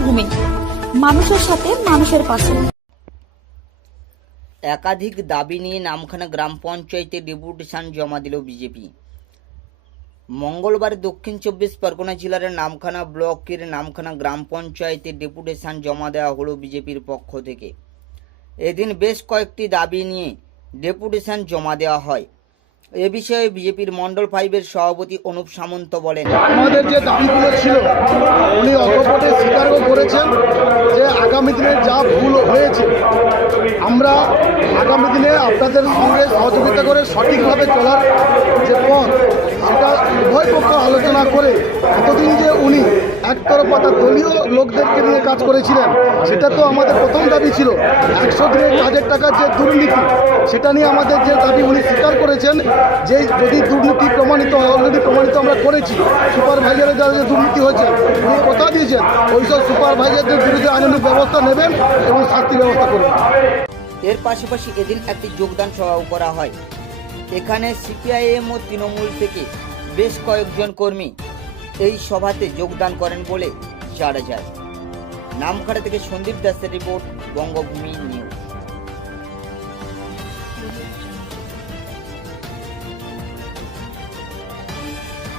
বঙ্গভূমি, মানুষের সাথে মানুষের পাশে। একাধিক দাবি নিয়ে নামখানা গ্রাম পঞ্চায়েতে ডেপুটেশন জমা দিল বিজেপি। মঙ্গলবার দক্ষিণ 24 পরগনা জেলার নামখানা ব্লকের নামখানা গ্রাম পঞ্চায়েতে ডেপুটেশন জমা দেওয়া হলো বিজেপির পক্ষ থেকে। এদিন বেশ কয়েকটি দাবি নিয়ে ডেপুটেশন জমা দেওয়া হয়। এ বিষয়ে বিজেপির মন্ডল 5-এর সভাপতি অনুপ সামন্ত বলেন, আমাদের যে দাবিগুলো ছিল উনি অকপটে স্বীকারও করেছেন যে আগামী দিনে যা ভুল হয়েছে আমরা আগামী দিনে আপনাদের সঙ্গে সহযোগিতা করে সঠিকভাবে চলার যে পথ সেটা উভয় পক্ষ আলোচনা করে এতদিন যে উনি একতরফা তার দলীয় লোকদেরকে নিয়ে কাজ করেছিলেন সেটা তো আমাদের প্রথম দাবি ছিল। 100 দিনের কাজের টাকার যে দুর্নীতি সেটা নিয়ে আমাদের যে দাবি উনি স্বীকার করেছেন যে যদি দুর্নীতি প্রমাণিত হয়, অলরেডি প্রমাণিত আমরা করেছি, সুপারভাইজারের দ্বারা যে দুর্নীতি হয়েছে উনি কথা দিয়েছেন ওইসব সুপারভাইজারদের বিরুদ্ধে আইনানুগ ব্যবস্থা নেবেন এবং শাস্তি ব্যবস্থা করবেন। এর পাশাপাশি এদিন একটি যোগদান সভাও করা হয়। এখানে সিপিআইএম ও তৃণমূল থেকে বেশ কয়েকজন কর্মী এই সভাতে যোগদান করেন বলে জানা যায়। নামখানা থেকে সন্দীপ দাসের রিপোর্ট, বঙ্গভূমি নিউজ।